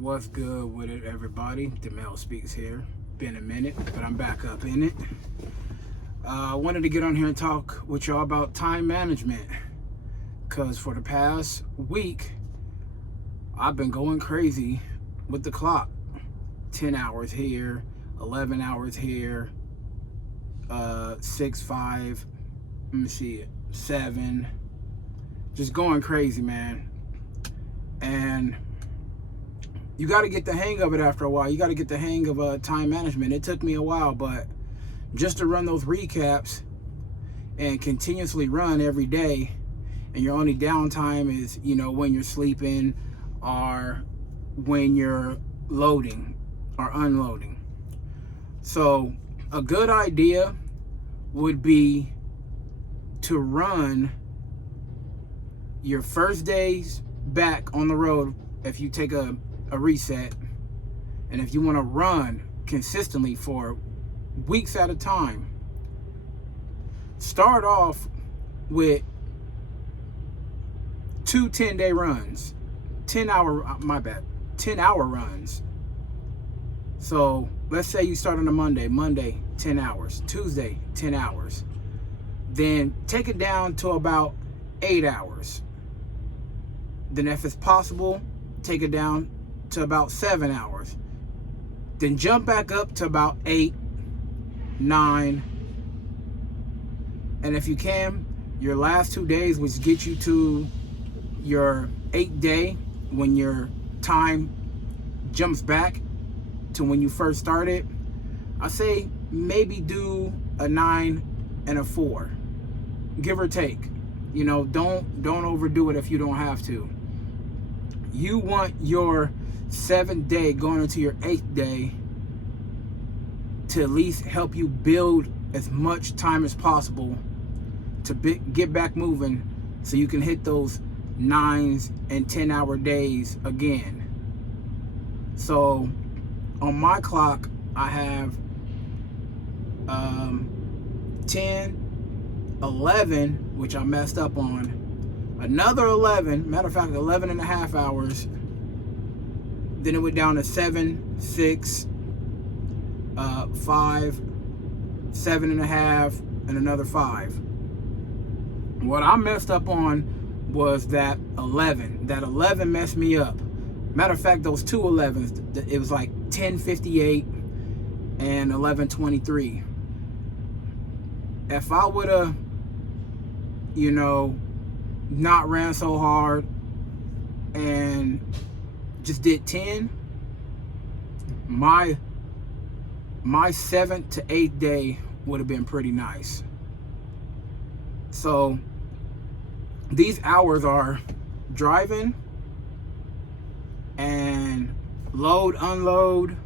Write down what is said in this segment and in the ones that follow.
What's good with it, everybody? Demel Speaks here. Been a minute, but I'm back up in it. I wanted to get on here and talk with y'all about time management, because for the past week, I've been going crazy with the clock. 10 hours here, 11 hours here, 6, 5, let me see it, 7. Just going crazy, man. And you got to get the hang of it after a while. You got to get the hang of time management. It took me a while, but just to run those recaps and continuously run every day, and your only downtime is, when you're sleeping or when you're loading or unloading. So a good idea would be to run your first days back on the road if you take a reset, and if you want to run consistently for weeks at a time, start off with 2 10-day runs, 10-hour runs. So let's say you start on a Monday 10 hours, Tuesday 10 hours, then take it down to about 8 hours. Then if it's possible, take it down to about 7 hours. Then jump back up to about 8, 9. And if you can, your last 2 days, which get you to your 8th day, when your time jumps back to when you first started, I say maybe do a 9 and a 4, give or take. Don't overdo it if you don't have to. You want your 7th day going into your 8th day to at least help you build as much time as possible to get back moving, so you can hit those 9s and 10-hour days again. So on my clock, I have 10, 11, which I messed up on, another 11, matter of fact, 11 and a half hours. Then it went down to 7, 6, 5, 7 and a half, and another 5. What I messed up on was that 11. That 11 messed me up. Matter of fact, those two 11s, it was like 10:58 and 11:23. If I would have, not ran so hard and just did 10, my 7th to 8th day would have been pretty nice. So these hours are driving and load, unload,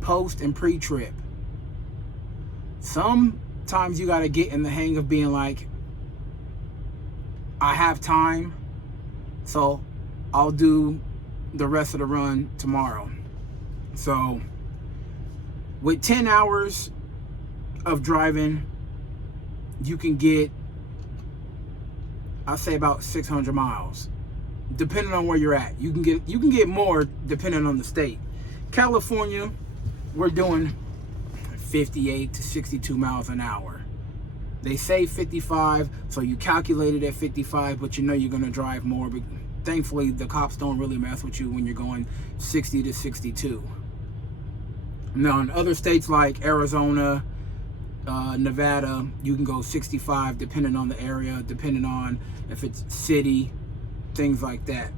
post and pre-trip. Sometimes you got to get in the hang of being like, I have time, so I'll do the rest of the run tomorrow. So with 10 hours of driving, you can get, I say, about 600 miles, depending on where you're at. You can get more depending on the state. California, we're doing 58 to 62 miles an hour. They say 55, so you calculate it at 55, but you're going to drive more. But thankfully, the cops don't really mess with you when you're going 60 to 62. Now, in other states like Arizona, Nevada, you can go 65, depending on the area, depending on if it's city, things like that.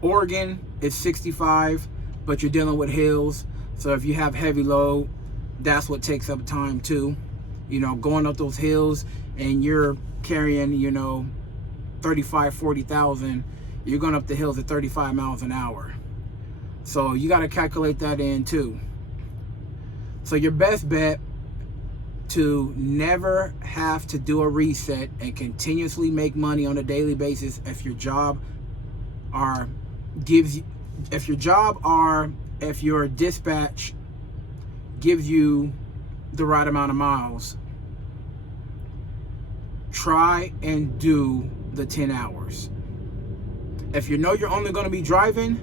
Oregon is 65, but you're dealing with hills, so if you have heavy load, that's what takes up time too. Going up those hills and you're carrying, 35, 40,000, you're going up the hills at 35 miles an hour. So you got to calculate that in too. So your best bet to never have to do a reset and continuously make money on a daily basis, if your job if your dispatch gives you the right amount of miles, try and do the 10 hours. If you know you're only going to be driving,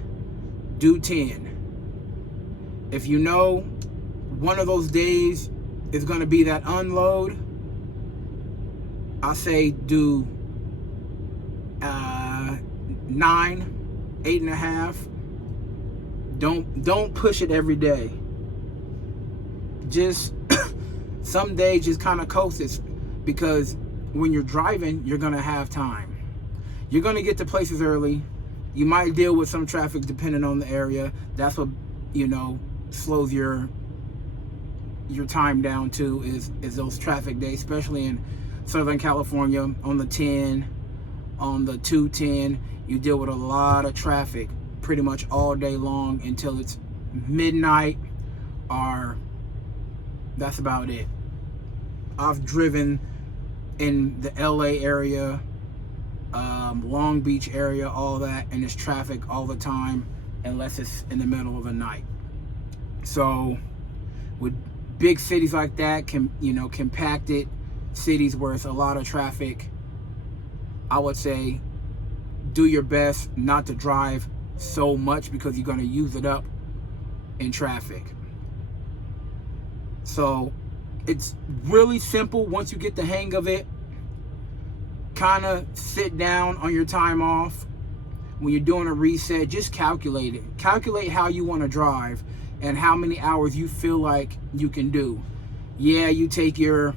do 10. If you know one of those days is going to be that unload, I say do 9, 8.5. Don't push it every day. Just some days just kind of coast it, because when you're driving, you're gonna have time. You're gonna get to places early. You might deal with some traffic depending on the area. That's what, you know, slows your time down too, is those traffic days, especially in Southern California. On the 10, on the 210, you deal with a lot of traffic pretty much all day long until it's midnight, or that's about it. I've driven in the LA area, Long Beach area, all that, and it's traffic all the time unless it's in the middle of the night. So with big cities like that, compacted cities where it's a lot of traffic, I would say do your best not to drive so much, because you're going to use it up in traffic. So it's really simple once you get the hang of it. Kind of sit down on your time off. When you're doing a reset, just calculate it. Calculate how you want to drive and how many hours you feel like you can do. Yeah, you take your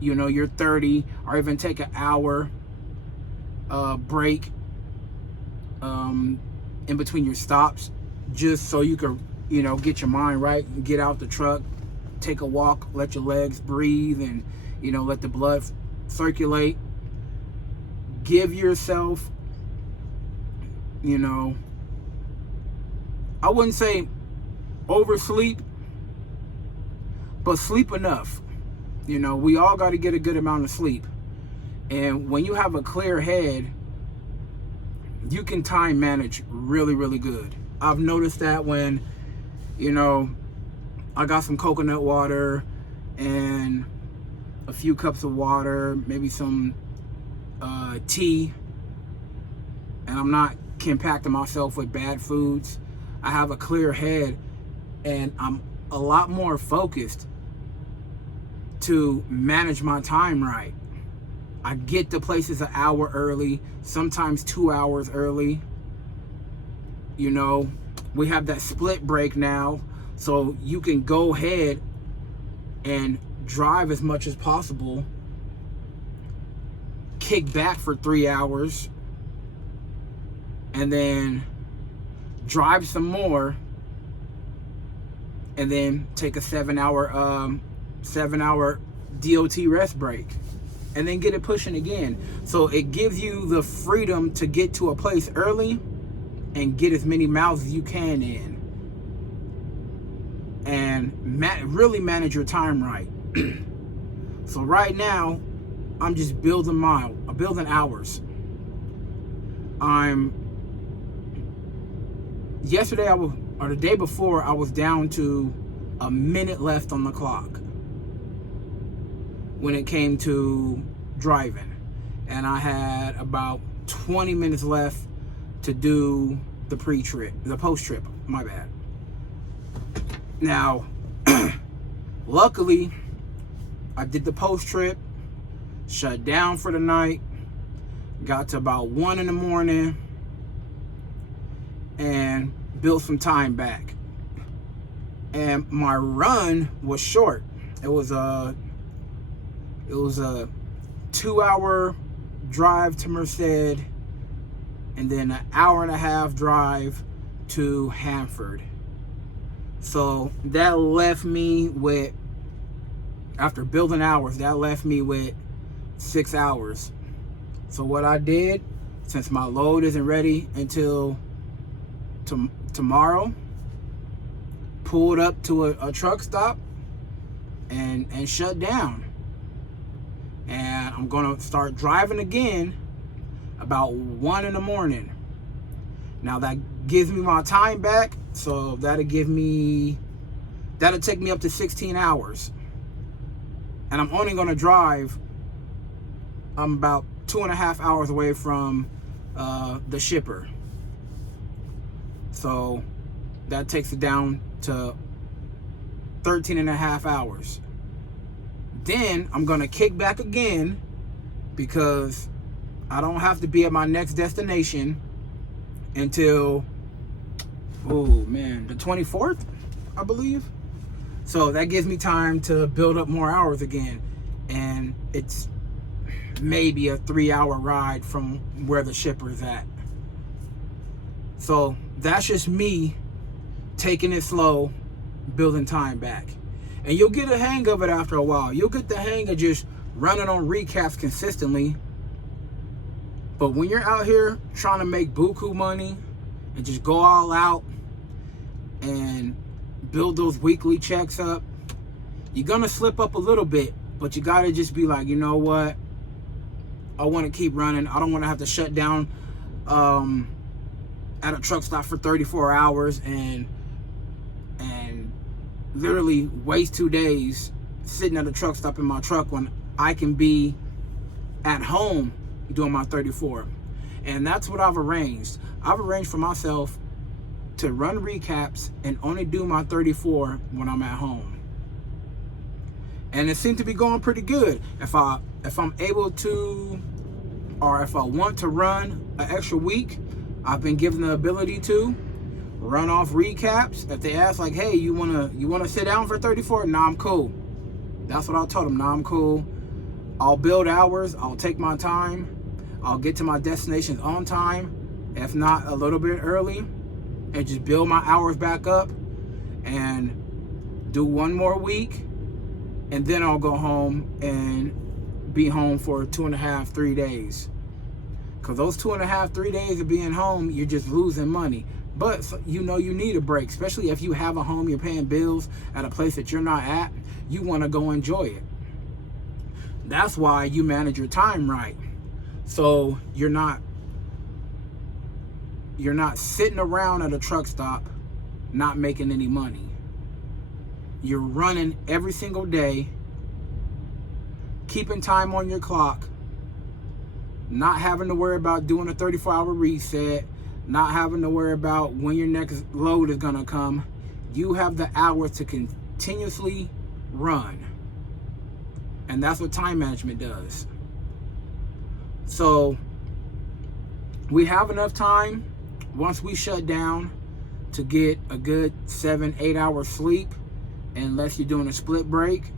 30, or even take an hour break in between your stops, just so you can, get your mind right, get out the truck, take a walk, let your legs breathe, and, let the blood circulate. Give yourself, I wouldn't say oversleep, but sleep enough. We all got to get a good amount of sleep. And when you have a clear head, you can time manage really, really good. I've noticed that when, I got some coconut water and a few cups of water, maybe some tea, and I'm not compacting myself with bad foods, I have a clear head and I'm a lot more focused to manage my time right. I get to places an hour early, sometimes 2 hours early. We have that split break now, so you can go ahead and drive as much as possible, kick back for 3 hours, and then drive some more, and then take a 7-hour DOT rest break, and then get it pushing again. So it gives you the freedom to get to a place early and get as many miles as you can in, and really manage your time right. So right now, I'm just building hours. The day before, I was down to a minute left on the clock when it came to driving, and I had about 20 minutes left to do the post-trip, my bad. Now, luckily, I did the post-trip, shut down for the night, got to about 1 in the morning, and built some time back. And my run was short. It was a 2-hour drive to Merced, and then an 1.5-hour drive to Hanford. So that left me with, after building hours, that left me with 6 hours. So what I did, since my load isn't ready until tomorrow, pulled up to a truck stop and shut down. And I'm gonna start driving again about 1 in the morning. Now that gives me my time back, so that'll take me up to 16 hours. And I'm only gonna drive about 2.5 hours away from the shipper. So that takes it down to 13.5 hours. Then I'm gonna kick back again because I don't have to be at my next destination until, oh man, the 24th, I believe. So that gives me time to build up more hours again. And it's maybe a 3-hour ride from where the shipper's at. So that's just me taking it slow, building time back. And you'll get a hang of it after a while. You'll get the hang of just running on recaps consistently. But when you're out here trying to make buku money and just go all out and build those weekly checks up, you're gonna slip up a little bit, but you gotta just be like, you know what? I want to keep running. I don't want to have to shut down at a truck stop for 34 hours and literally waste 2 days sitting at a truck stop in my truck when I can be at home doing my 34. And that's what I've arranged. I've arranged for myself to run recaps and only do my 34 when I'm at home. And it seemed to be going pretty good. If I'm able to, or if I want to run an extra week, I've been given the ability to run off recaps. If they ask like, hey, you wanna sit down for 34? Nah, I'm cool. That's what I told them. Nah, I'm cool. I'll build hours. I'll take my time. I'll get to my destination on time, if not a little bit early, and just build my hours back up and do one more week. And then I'll go home and be home for 2.5, 3 days. Because those 2.5, 3 days of being home, you're just losing money. But you know you need a break, especially if you have a home, you're paying bills at a place that you're not at. You want to go enjoy it. That's why you manage your time right. So you're not sitting around at a truck stop not making any money. You're running every single day, keeping time on your clock, not having to worry about doing a 34-hour reset, not having to worry about when your next load is gonna come. You have the hours to continuously run. And that's what time management does. So we have enough time once we shut down to get a good 7-8 hours sleep, unless you're doing a split break,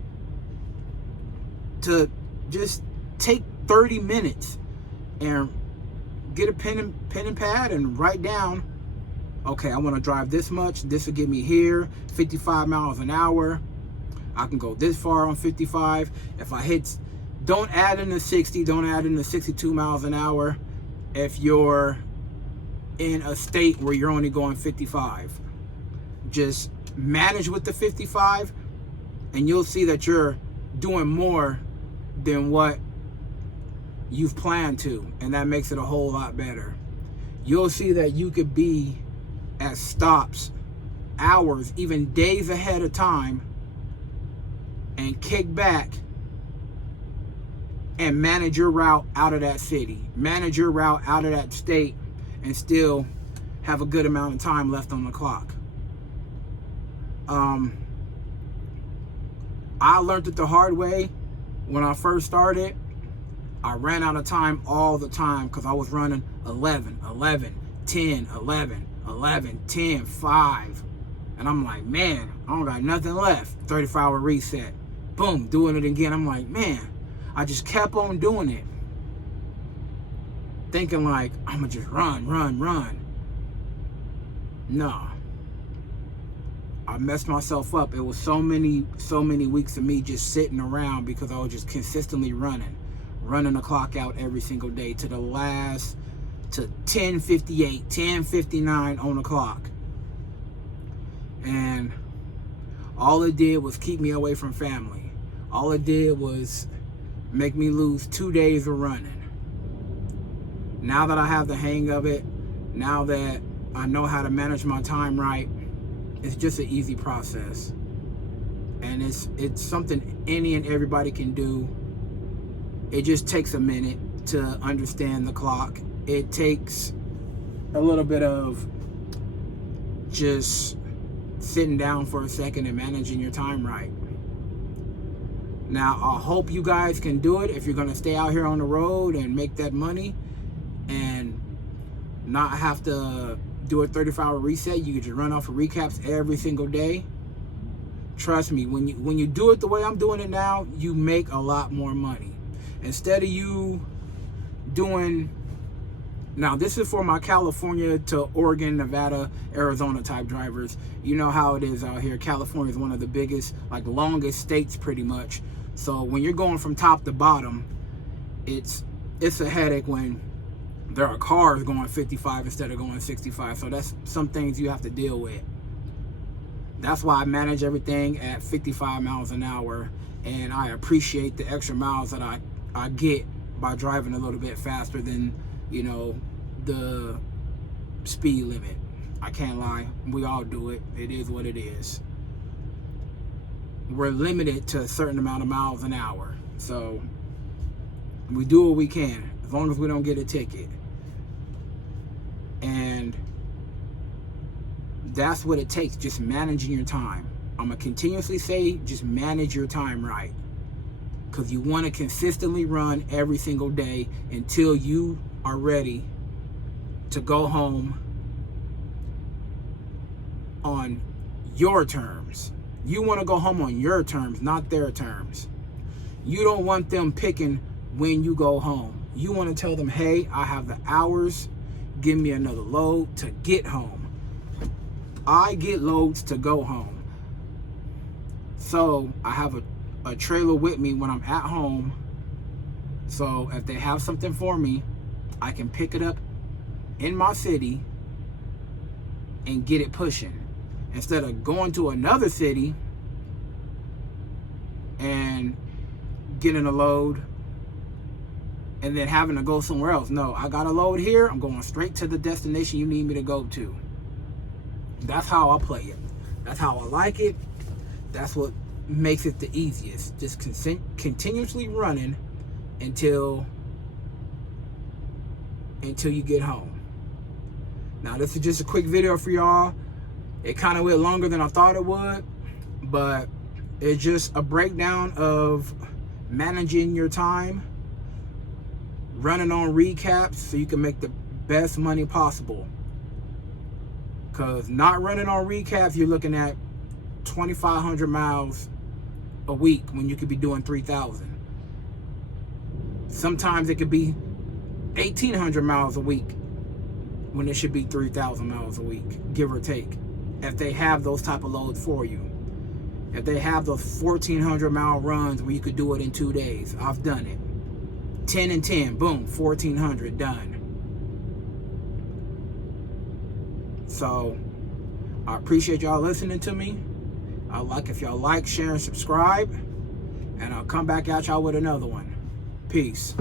to just take 30 minutes and get a pen and pad and write down, okay, I want to drive this much. This will get me here, 55 miles an hour. I can go this far on 55. If I hit, don't add in the 60, don't add in the 62 miles an hour if you're in a state where you're only going 55. Just manage with the 55 and you'll see that you're doing more than what you've planned to, and that makes it a whole lot better. You'll see that you could be at stops hours, even days ahead of time, and kick back and manage your route out of that city, manage your route out of that state, and still have a good amount of time left on the clock. I learned it the hard way when I first started. I ran out of time all the time because I was running 11, 11, 10, 11, 11, 10, 5. And I'm like, man, I don't got nothing left. 34-hour reset. Boom, doing it again. I'm like, man, I just kept on doing it. Thinking like, I'm going to just run. No. I messed myself up. It was so many weeks of me just sitting around because I was just consistently running the clock out every single day to 10:58, 10:59 on the clock. And all it did was keep me away from family. All it did was make me lose 2 days of running. Now that I have the hang of it, now that I know how to manage my time right, it's just an easy process. And it's something any and everybody can do. It just takes a minute. to understand the clock. It takes a little bit of just sitting down for a second and managing your time right. Now, I hope you guys can do it if you're going to stay out here on the road and make that money and not have to do a 35-hour reset. You can just run off of recaps every single day. Trust me, when you do it the way I'm doing it now, you make a lot more money. Instead of you doing, now this is for my California to Oregon, Nevada, Arizona type drivers. You know how it is out here. California is one of the biggest, like longest states pretty much. So when you're going from top to bottom, it's a headache when there are cars going 55 instead of going 65. So that's some things you have to deal with. That's why I manage everything at 55 miles an hour, and I appreciate the extra miles that I get by driving a little bit faster than, you know, the speed limit. I can't lie. We all do it. It is what it is. We're limited to a certain amount of miles an hour. So we do what we can, as long as we don't get a ticket. And that's what it takes, just managing your time. I'm going to continuously say, just manage your time right. Because you want to consistently run every single day until you are ready to go home on your terms. You want to go home on your terms, not their terms. You don't want them picking when you go home. You want to tell them, hey, I have the hours. Give me another load to get home. I get loads to go home. So I have a trailer with me when I'm at home. So if they have something for me, I can pick it up in my city and get it pushing. Instead of going to another city and getting a load and then having to go somewhere else. No, I got a load here. I'm going straight to the destination you need me to go to. That's how I play it. That's how I like it. That's what makes it the easiest. Just continuously running until you get home. Now, this is just a quick video for y'all. It kind of went longer than I thought it would, but it's just a breakdown of managing your time, running on recaps so you can make the best money possible. Because not running on recaps, you're looking at 2,500 miles a week when you could be doing 3,000. Sometimes it could be 1,800 miles a week when it should be 3,000 miles a week, give or take. If they have those type of loads for you. If they have those 1,400 mile runs where you could do it in 2 days. I've done it. 10 and 10, boom, 1,400 done. So I appreciate y'all listening to me. If y'all like, share, and subscribe. And I'll come back at y'all with another one. Peace.